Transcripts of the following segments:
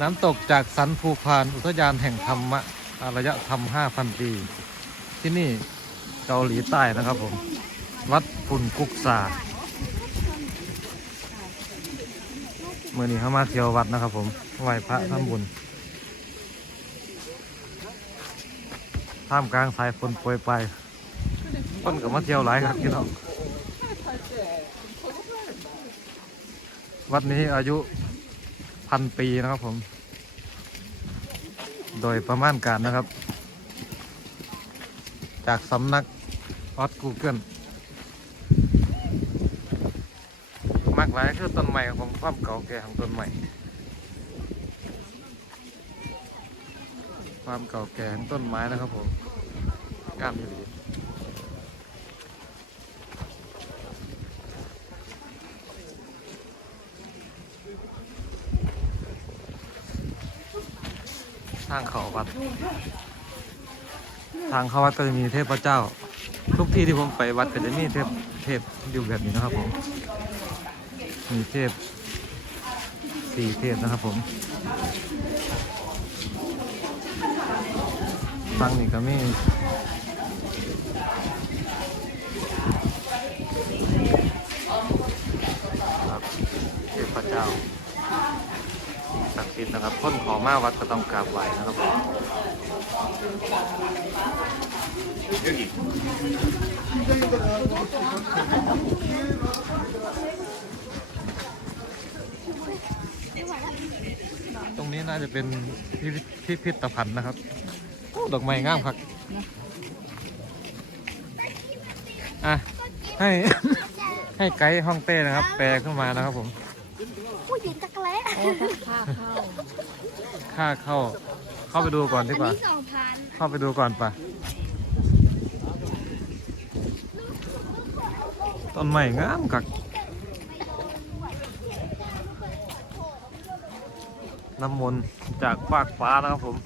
น้ำตกจากสันภูพานอุทยานแห่งธรรมะอารยธรรม 5,000 ปี ที่นี่เกาหลีใต้นะครับผม วัดปุ่นกุกษาเมื่อนี้เข้ามาเที่ยววัดนะครับผมไหว้พระทำบุญท่ามกลางสายฝนโปรยปลายคนก็มาเที่ยวหลายครับพี่น้องวัดนี้อายุ พันปีนะครับผม โดยประมาณการนะครับ จากสำนักวัด Google มากหลายคือต้นใหม่ของความเก่าแก่ของต้นใหม่ ความเก่าแก่ของต้นไม้นะครับผมกล้ามอยู่ดีางเขาวัด ทางเข้าวัดก็จะมีเทพเจ้า ทุกที่ที่ผมไปวัดก็จะมีเทพเทพอยู่แบบนี้นะครับผมมีเทพสี่เทพนะครับผมฟังนี่ก็มีครับเทพเจ้า สิทธิ์นะครับคนขอมาวัดก็ต้องกราบไหว้นะครับผมตรงนี้น่าจะเป็นพิพิธพิพิธภัณฑ์นะครับโอ้ดอกไม้งามครับอะให้ ให้ไกด์ฮ่องเต้นะครับ แปลขึ้นมานะครับผม ผู้หญิงตะกแร้โอ้ถ้าค่าเข้าค่าเข้า เข้าไปดูก่อนดีกว่า อันนี้สองพันเข้าไปดูก่อนปะต้นไม้งามกักน้ำมนต์จากฟากฟ้านะครับผม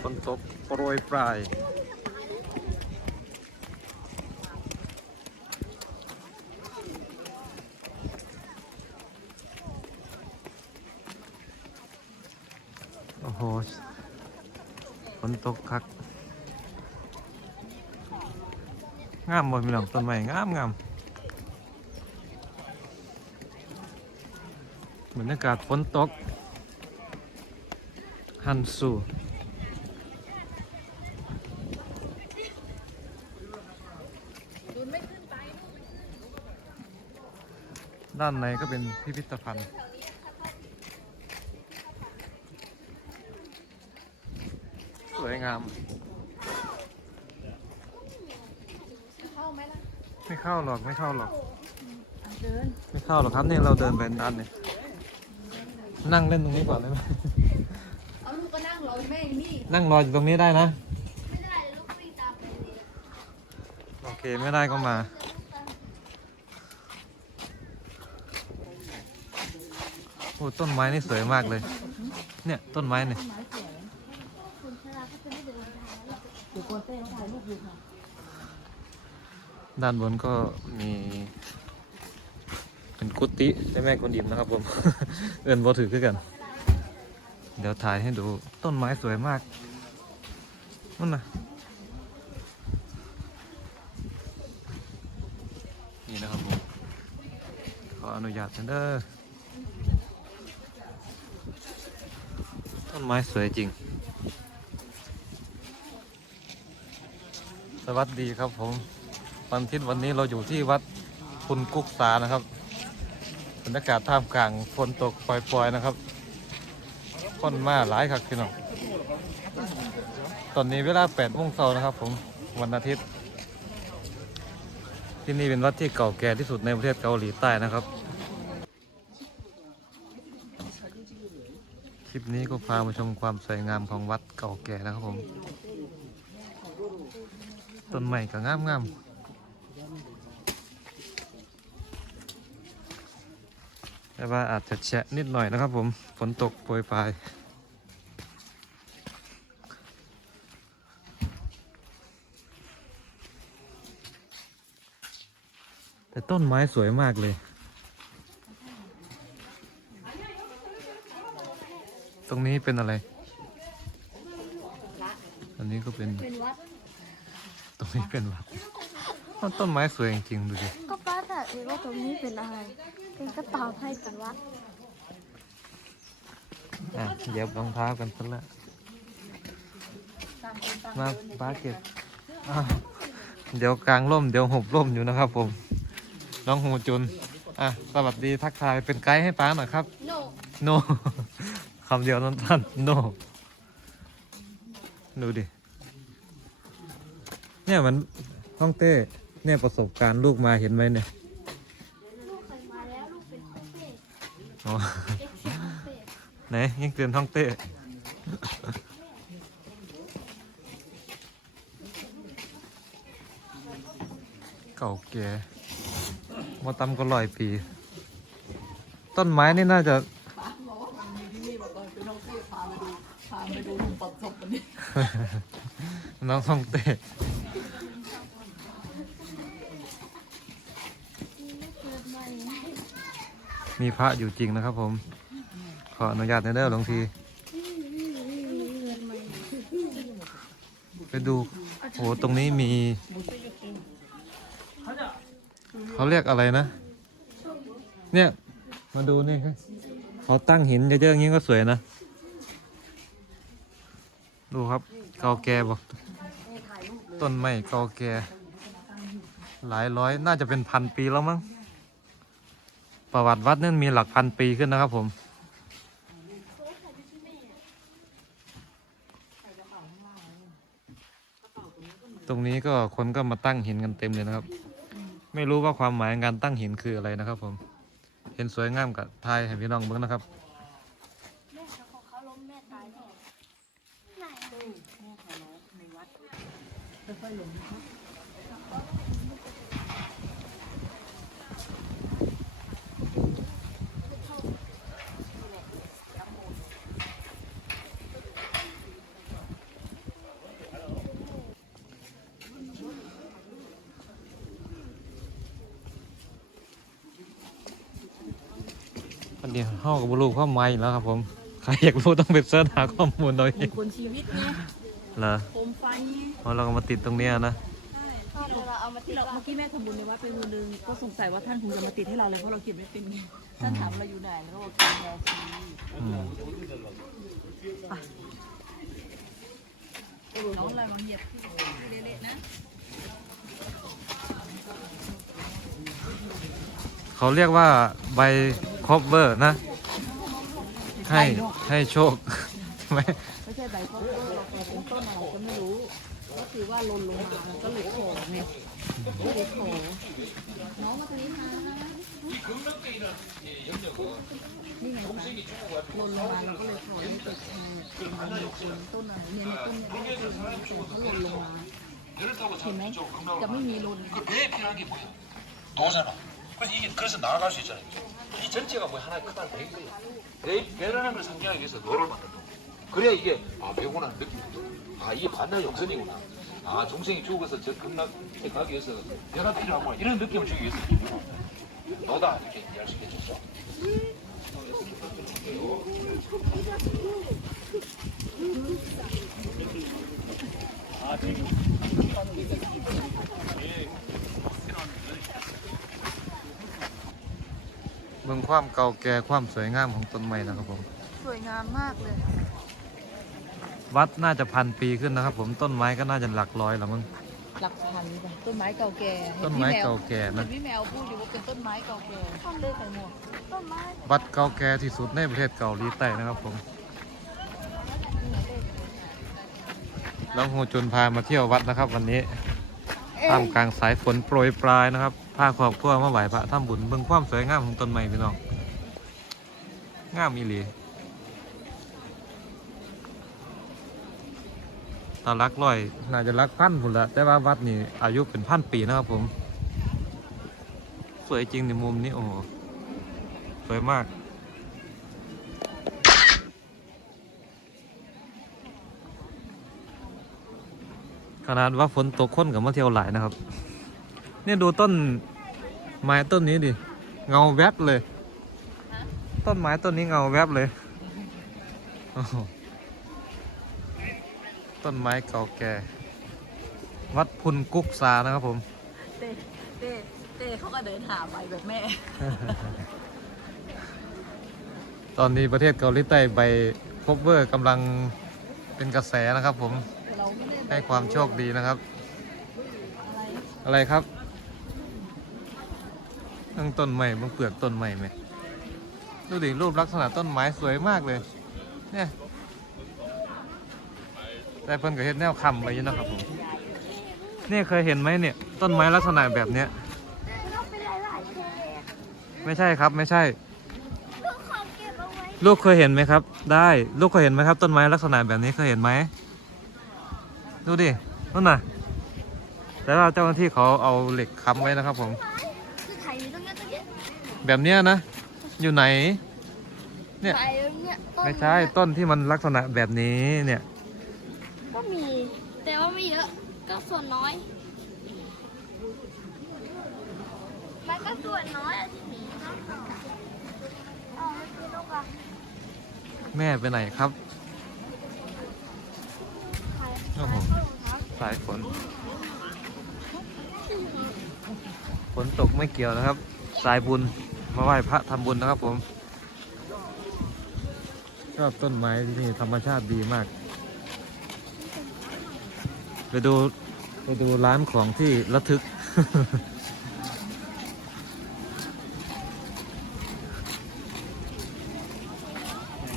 ฝนตกโปรยปลาย โอ้โห ฝนตกคัก งามบ่มีหลังต้นไม้งามงามบรรยากาศฝนตก ฮันซูด้านในก็เป็นพิพิธภัณฑ์ วยงามเข้าไหมล่ะไม่เข้าหรอกไม่เข้าหรอกเดินไม่เข้าหรอกครับนี่เราเดินไปด้านเนี่ยนั่งเล่นตรงนี้ก่อนได้ไหมเอาลูกก็นั่งรอแม่นี่นั่งรออยู่ตรงนี้ได้นะ ไม่ได้ลูกวิ่งตามไปเลยโอเคไม่ได้ก็มาโอ้ต้นไม้นี่สวยมากเลย เนี่ยต้นไม้เนี่ย ไม้สวย คุณชราก็จะไม่เดินทางแล้วเดี๋ยวโกเต้เขาถ่ายรูปอยู่ค่ะด้านบนก็มี เป็นกุฏิเจ้แม่กุนอิมนะครับผม เอินบอถือคือกัน เดี๋ยวถ่ายให้ดูต้นไม้สวยมากนั่นนะนี่นะครับผม ขออนุญาตเด้อต้นไม้สวยจริง สวัสดีครับผมวันอาทิตย์วันนี้เราอยู่ที่วัดพุนกุกษานะครับบรรยากาศท่ามกลางฝนตกปล่อยๆนะครับคนมาหลายครับพี่น้องตอนนี้เวลา8โมงเช้านะครับ ผมวันอาทิตย์ ที่นี่เป็นวัดที่เก่าแก่ที่สุดในประเทศเกาหลีใต้นะครับ คลิปนี้ก็พามาชมความสวยงามของวัดเก่าแก่นะครับผม ต้นใหม่ก็งามงามแต่ว่าอาจจะแฉะนิดหน่อยนะครับผมฝนตกโปรยปลายแต่ต้นไม้สวยมากเลย ตรงนี้เป็นอะไร อันนี้ก็เป็นเป็นวัด ตรงนี้เป็นวัดอ้าวต้นไม้สวยจริงๆดูดิก็ป้าแต่เองว่าตรงนี้เป็นอะไรเป็นก็ตอบให้เป็นวัดอะเหยียบรองเท้ากันซะละต่างคนต่างมาเดินบาสเก็ตอ้าวเดี๋ยวกลางร่มเดี๋ยวหบร่มอยู่นะครับผม น้องหูจุน อะ สวัสดีทักทายเป็นไกด์ให้ป้าหน่อยครับ โนโนคำเดียวสั้นๆโนดูดิ เนี่ยมันต้องเต้เนี่ยประสบการณ์ลูกมาเห็นไหมเนี่ยลูกเคยมาแล้วลูกเป็นห้องเต้อ๋อเด็กเป็นห้องเต้ไหนยังเตือนท้องเต้เก่าแก่มาตำก็ลอยปี ต้นไม้นี่น่าจะบอกว่ามันมีที่นี่บอกว่าเป็นน้องเต้พาไปดูพาไปดูหลุมปักศพวันนี้ น้องท้องเต้ เกิดใหม่ มีพระอยู่จริงนะครับผม ขออนุญาตในเด้อหลวงทีไปดูโหตรงนี้มี เขาเรียกอะไรนะ เนี่ยมาดูนี่ครับเขาตั้งหินเยอะๆอย่างนี้ก็สวยนะ ดูครับเก่าแก่บอกต้นไม้เก่าแก่หลายร้อยน่าจะเป็นพันปีแล้วมั้ง ประวัติวัดนี่มีหลักพันปีขึ้นนะครับผมตรงนี้ก็คนก็มาตั้งหินกันเต็มเลยนะครับ ไม่รู้ว่าความหมายการตั้งหินคืออะไรนะครับ ผม เห็นสวยงามกับทายให้พี่น้องเบิ่งนะครับแม่ของเขาล้มแม่ตายแน่ไม่ค่อยๆลงนะครับ อันนี้เข้ากับบลูกความหมายอยู่แล้วครับผมใครอยากรู้ต้องไปเสิร์ชหาข้อมูลเอาเอมงงคลชีวิตไงเหรอโคมไฟไงเพราะเราก็มาติดตรงเนี้ยนะใช่พ่อเราเอามาติที่ดเราว่าเมื่อกี้แม่ทำบุญในวัดไปมือนึงก็สงสัยว่าท่านคงจะมาติดให้เราเลยเพราะเราเขียนไม่เป็นไงท่านถามเราอยู่ไหนแล้วก็บอกกินยาชีอืมน้องอะไรมาเหยียบที่เละๆนะเขาเรียกว่าใบ คอเวอร์นะ ให้ให้โชค ใช่ไหม ไม่ใช่ใบข้าวโพดเราเป็นต้นอะไรก็ไม่รู้ ก็คือว่าหลนลงมาก็เลยขอไงก็เลยขอน้องมาตรงนี้ค่ะนี่ไงคะหลนลงมาเราก็เลยขอให้ติดแทนเป็นมงคลต้นอะไรเนี่ยในต้นเนี่ยได้ต้นมงคลเขาหล่นลงมาเห็นไหมจะไม่มีหล่น 배 필요한 게 뭐야? 노잖아. 그래서 이게 그래서 나아갈 수 있잖아요. 이 전체가 뭐 하나의 크다는 배인 거예요. 배, 배라는 걸 상징하기 위해서 노를 만든다. 그래야 이게 아 배구나 느낌이 아 이게 반대 역선이구나. 아 중생이 죽어서 저 극락에 가기 위해서 배가 필요하구나 이런 느낌을 주기 위해서 노다 이렇게 이해할 수 있겠죠. เบิ่งความเก่าแก่ความสวยงามของต้นไม้นะครับผม สวยงามมากเลย วัดน่าจะพันปีขึ้นนะครับ ผมต้นไม้ก็น่าจะหลักร้อยแล้วมั้ง หลักพันจ้ะต้นไม้เก่าแก่ห็ต้นไม้พี่แวเก่าแก่เห็นะนพี่แมวพูดอยู่ว่าเป็นต้นไม้เก่าแก่ต้นเล็กใส่หมวกต้นไม้วัดเก่าแก่ที่สุดในประเทศเกาหลีใต้นะครับผม แล้วหูจุนพามาเที่ยววัดนะครับ วันนี้ ท่ามกลางสายฝนโปรยปลายนะครับพาครอบครัวมาไหว้พระทำบุญเบิ่งความสวยงามของต้นไม้พี่น้องงามอีหลีตาลักร้อยน่าจะรักพันพุ่นละแต่ว่าวัดนี่อายุเป็นพันปีนะครับผม สวยจริงในมุมนี้โอ้สวยมาก ขนาดว่าฝนตกค้นกับมาเที่ยวหลายนะครับ เนี่ยดูต้นไม้ต้นนี้ดิ เงาแวบเลย ต้นไม้ต้นนี้เงาแวบเลยโอ้โหต้นไม้เก่าแก่ วัดพุนกุกซานะครับผม เต้เต้เต้เขาก็เดินหาไปแบบแม่ ตอนนี้ประเทศเกาหลีใต้ใบพบเวอร์กำลังเป็นกระแสนะครับผมเราไม่ได้ ให้ความโชคดีนะครับ อะไรครับตั้งต้นใหม่บางเปลือกต้นใหม่ไหมดูดิรูปลักษณะต้นไม้สวยมากเลย เนี่ยแต่เพิ่นก็เห็นแนวคำไว้อยู่นะครับผมนี่เคยเห็นไหมเนี่ย ต้นไม้ลักษณะแบบเนี้ยไม่ใช่ครับไม่ใช่ ลูกเคยเห็นไหมครับ ได้ ลูกเคยเห็นไหมครับ ต้นไม้ลักษณะแบบนี้เคยเห็นไหม ดูดินั่นน่ะ แต่ว่าเจ้าหน้าที่เขาเอาเหล็กค้ำไว้นะครับผม คือไข่อยู่ตรงเนี้ยตรงเนี้ยแบบเนี้ยนะ อยู่ไหน เนี่ยไข่ตรงเนี้ยต้นไม่ใช่เนี้ยต้นที่มันลักษณะแบบนี้เนี่ย ก็มี แต่ว่าไม่เยอะ ก็ส่วนน้อย มันก็ส่วนน้อยอะที่หนีนะอ๋อไม่กินลูกอะแม่ไปไหนครับไข่โอ้โห ครับสายฝนฝนตกไม่เกี่ยวนะครับ สายบุญมาไหว้พระทำบุญนะครับผม ชอบต้นไม้ที่นี่ธรรมชาติดีมาก ไปดูไปดูร้านของที่ระทึก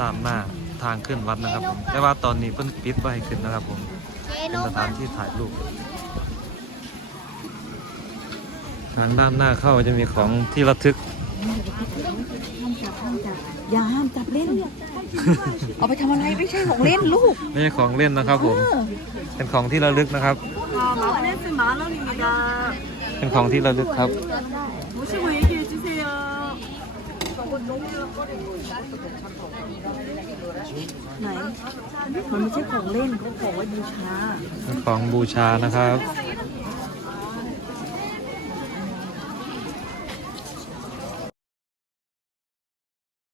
ตามหน้าทางขึ้นวัดนะครับผม แต่ว่าตอนนี้เพิ่นปิดไว้ให้ขึ้นนะครับผม เจ๊เป็นนสกถานที่ถ่ายรูปทางด้านหน้าเข้าจะมีของที่ระทึก อย่าห้ามจับเล่น เอาไปทำอะไรไม่ใช่ของเล่นลูกไม่ใช่ของเล่นนะครับผม เป็นของที่ระลึกนะครับมาเล่นสิมาแล้วนี่นะเป็นของที่ระลึกครับ ไหน มันไม่ใช่ของเล่นเขาบอกว่าบูชา เป็นของบูชานะครับ